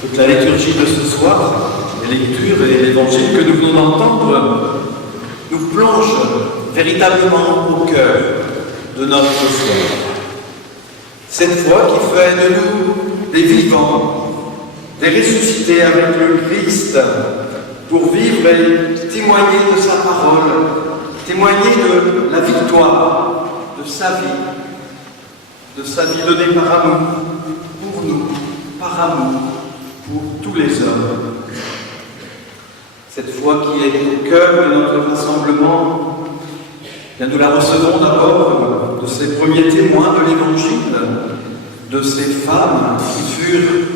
Toute la liturgie de ce soir, les lectures et l'évangile que nous venons d'entendre, nous plonge véritablement au cœur de notre foi. Cette foi qui fait de nous des vivants, des ressuscités avec le Christ, pour vivre et témoigner de sa parole, témoigner de la victoire de sa vie donnée par amour, pour nous, par amour, pour tous les hommes. Cette foi qui est au cœur de notre rassemblement, bien, nous la recevons d'abord de ces premiers témoins de l'Évangile, de ces femmes qui furent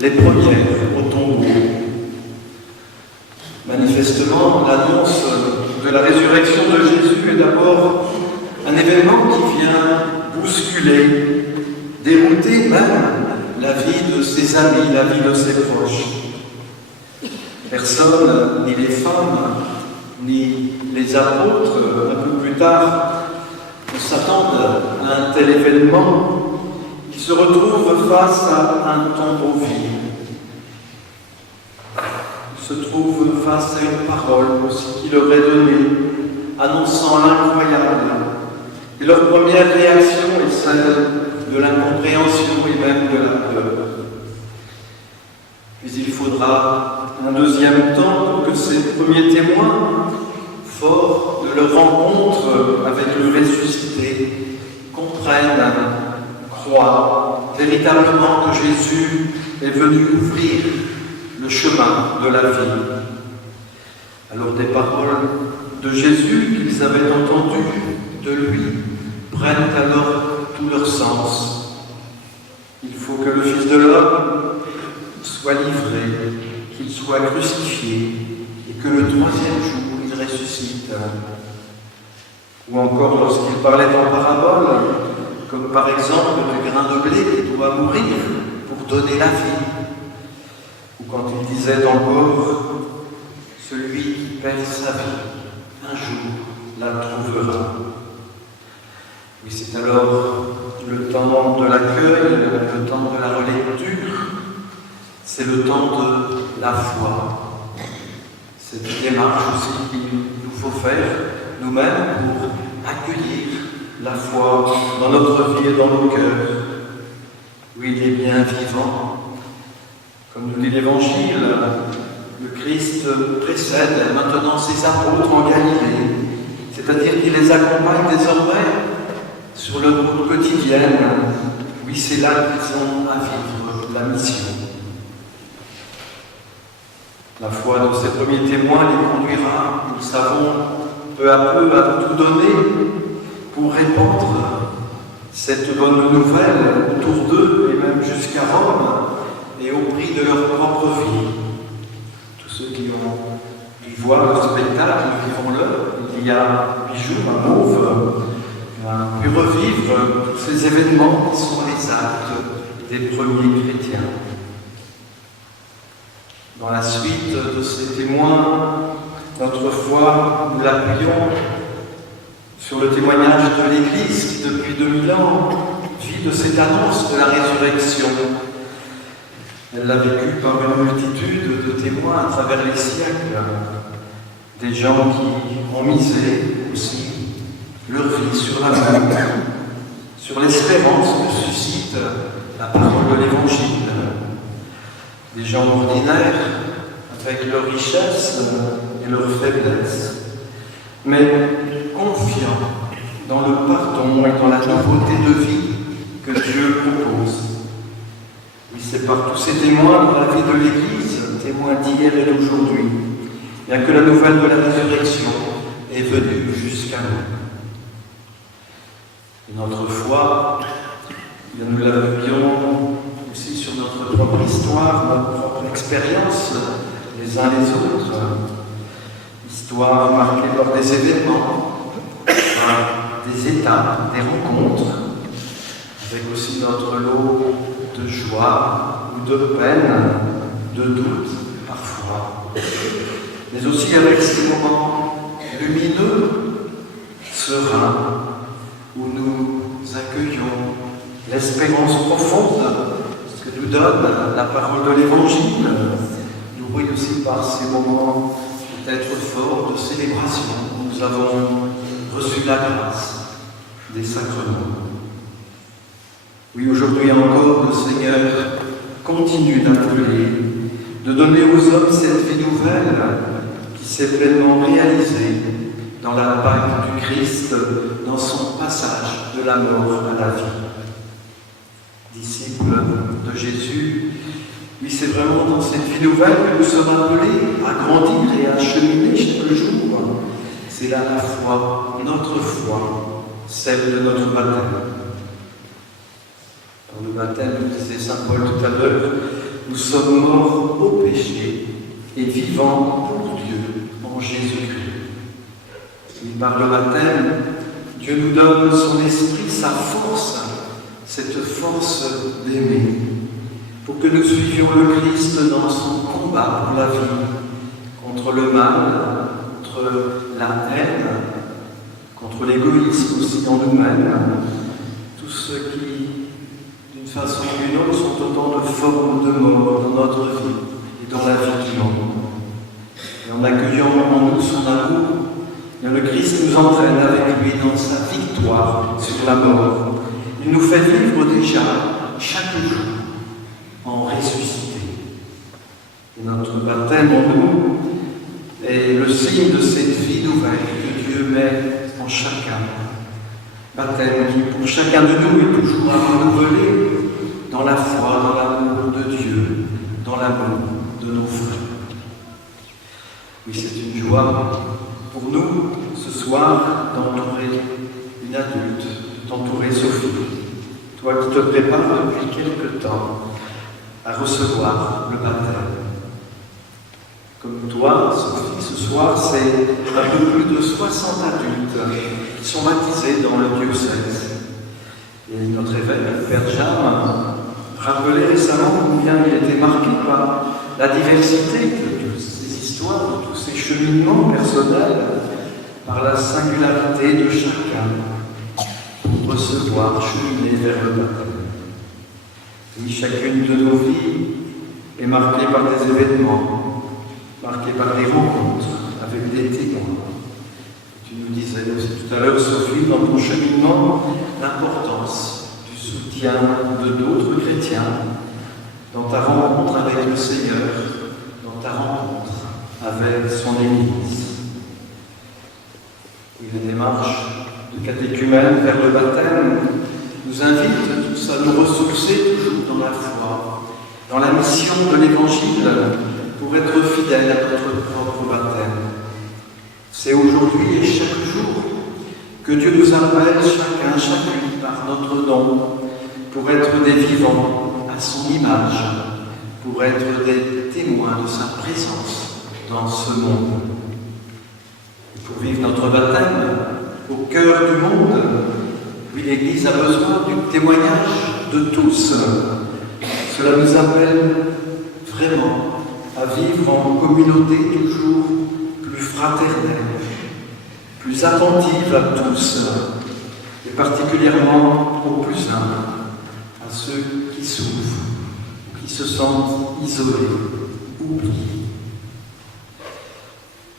les premières au tombeau. Manifestement, l'annonce de la résurrection de Jésus est d'abord un événement qui vient bousculer, dérouter même la vie de ses amis, la vie de ses proches. Personne, ni les femmes, ni les apôtres, un peu plus tard, ne s'attendent à un tel événement qui se retrouve face à un tombeau vide. Ils se trouvent face à une parole aussi qui leur est donnée, annonçant l'incroyable. Et leur première réaction est celle de l'incompréhension et même de la peur. Puis il faudra un deuxième temps pour que ces premiers témoins, forts de leur rencontre avec le ressuscité, comprennent, croient véritablement que Jésus est venu ouvrir le chemin de la vie. Alors des paroles de Jésus qu'ils avaient entendues de lui prennent alors tout leur sens. Il faut que le Fils de l'homme soit livré, qu'il soit crucifié et que le troisième jour il ressuscite. Ou encore lorsqu'il parlait en parabole, comme par exemple du grain de blé qui doit mourir pour donner la vie. Ou quand il disait encore, celui qui perd sa vie, un jour la trouvera. Oui, c'est alors le temps de l'accueil, le temps de la relecture, c'est le temps de la foi. Cette démarche aussi qu'il nous faut faire nous-mêmes pour accueillir la foi dans notre vie et dans nos cœurs. Oui, il est bien vivant. Comme nous dit l'Évangile, le Christ précède maintenant ses apôtres en Galilée, c'est-à-dire qu'il les accompagne désormais sur leur route quotidienne. Oui, c'est là qu'ils ont à vivre la mission. La foi de ces premiers témoins les conduira, nous le savons, peu à peu à tout donner pour répandre cette bonne nouvelle autour d'eux et même jusqu'à Rome et au prix de leur propre vie. Tous ceux qui ont pu voir le spectacle, vivons-le, il y a 8 jours, à Mauves, ont pu revivre tous ces événements qui sont les actes des premiers chrétiens. Dans la suite de ces témoins, notre foi, nous l'appuyons sur le témoignage de l'Église qui, depuis 2000 ans, vit de cette annonce de la résurrection. Elle l'a vécu par une multitude de témoins à travers les siècles. Des gens qui ont misé aussi leur vie sur l'amour, sur l'espérance que suscite la parole de l'Évangile. Des gens ordinaires, avec leur richesse et leur faiblesse, mais confiants dans le pardon et dans la nouveauté de vie que Dieu propose. Oui, c'est par tous ces témoins dans la vie de l'Église, témoins d'hier et d'aujourd'hui, bien que la nouvelle de la résurrection est venue jusqu'à nous. Et notre foi, bien, nous la vivions aussi sur notre propre histoire, notre propre expérience, les les uns les autres. Histoire marquée par des événements, par des étapes, des rencontres, avec aussi notre lot de joie ou de peine, de doute parfois, mais aussi avec ces moments lumineux, sereins, où nous accueillons l'espérance profonde que nous donne la parole de l'Évangile, nourrie aussi par ces moments peut-être forts de célébration où nous avons reçu la grâce des sacrements. Oui, aujourd'hui encore, le Seigneur continue d'appeler, de donner aux hommes cette vie nouvelle qui s'est pleinement réalisée dans la Pâque du Christ, dans son passage de la mort à la vie. Disciples de Jésus, oui, c'est vraiment dans cette vie nouvelle que nous sommes appelés à grandir et à cheminer chaque jour. C'est là la foi, notre foi, celle de notre baptême. Dans le baptême, nous disait saint Paul tout à l'heure, nous sommes morts au péché et vivants pour Dieu en Jésus-Christ. Et par le baptême, Dieu nous donne son esprit, sa force, cette force d'aimer, pour que nous suivions le Christ dans son combat pour la vie, contre le mal, contre la haine, contre l'égoïsme aussi dans nous-mêmes, tous ceux qui, d'une façon ou d'une autre, sont autant de formes de mort dans notre vie et dans la vie du monde. Et en accueillant en nous son amour, le Christ nous entraîne avec lui dans sa victoire sur la mort. Il nous fait vivre déjà chaque jour en ressuscité. Et notre baptême en nous est le signe de cette vie nouvelle que Dieu met en chacun. Baptême qui pour chacun de nous est toujours à renouveler dans la foi, dans l'amour de Dieu, dans l'amour de nos frères. Oui, c'est une joie pour nous ce soir d'entourer une adulte, d'entourer Sophie, toi qui te prépares depuis quelque temps à recevoir le baptême. Comme toi, Sophie, ce soir, c'est un peu plus de 60 adultes qui sont baptisés dans le diocèse. Et notre évêque, le Père Jean, rappelait récemment combien il était marqué par la diversité de toutes ces histoires, de tous ces cheminements personnels, par la singularité de chacun, pour recevoir, cheminer vers le baptême. Oui, chacune de nos vies est marquée par des événements, marquée par des rencontres avec des témoins. Tu nous disais aussi tout à l'heure, Sophie, dans ton cheminement, l'importance du soutien de d'autres chrétiens dans ta rencontre avec le Seigneur, dans ta rencontre avec son Église. Oui, les démarches de catéchumène vers le baptême nous invitent tous à nous ressourcer toujours dans la foi, dans la mission de l'Évangile, pour être fidèles à notre propre baptême. C'est aujourd'hui et chaque jour que Dieu nous appelle chacun, chacune, par notre don, pour être des vivants à son image, pour être des témoins de sa présence dans ce monde. Et pour vivre notre baptême au cœur du monde, oui, l'Église a besoin du témoignage de tous. Cela nous appelle vraiment à vivre en communauté toujours plus fraternelle, plus attentive à tous, et particulièrement aux plus humbles, à ceux qui souffrent, qui se sentent isolés, oubliés.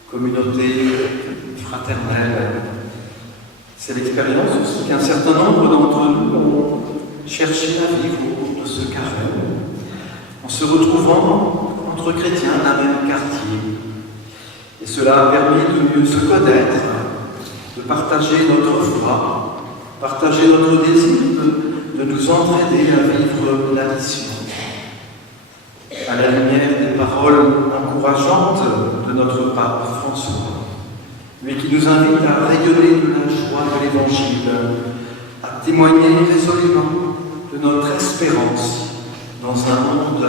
Communauté fraternelle, c'est l'expérience aussi qu'un certain nombre d'entre nous ont cherché à vivre au cours de ce carême, en se retrouvant entre chrétiens d'un même quartier. Et cela a permis de mieux se connaître, de partager notre foi, partager notre désir de nous entraider à vivre la mission. À la lumière des paroles encourageantes de notre pape François, lui qui nous invite à rayonner de la joie de l'Évangile, à témoigner résolument de notre espérance dans un monde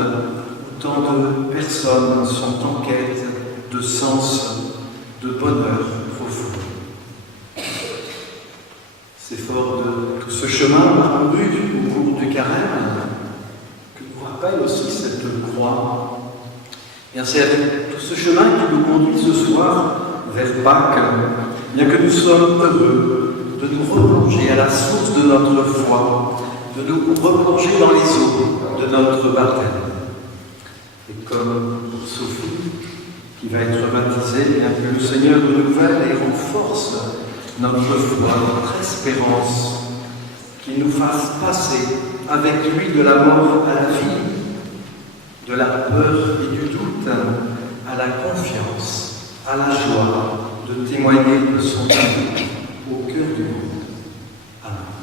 où tant de personnes sont en quête de sens, de bonheur profond. C'est fort de tout ce chemin parcouru au cours du carême que nous rappelle aussi cette croix. Bien, c'est avec tout ce chemin qui nous conduit ce soir vers Pâques, bien que nous sommes heureux de nous replonger à la source de notre foi, de nous replonger dans les eaux de notre baptême. Et comme pour Sophie, qui va être baptisée, bien que le Seigneur renouvelle et renforce notre foi, notre espérance, qu'il nous fasse passer avec lui de la mort à la vie, de la peur et du doute à la confiance, à la joie de témoigner de son amour au cœur du monde. Amen.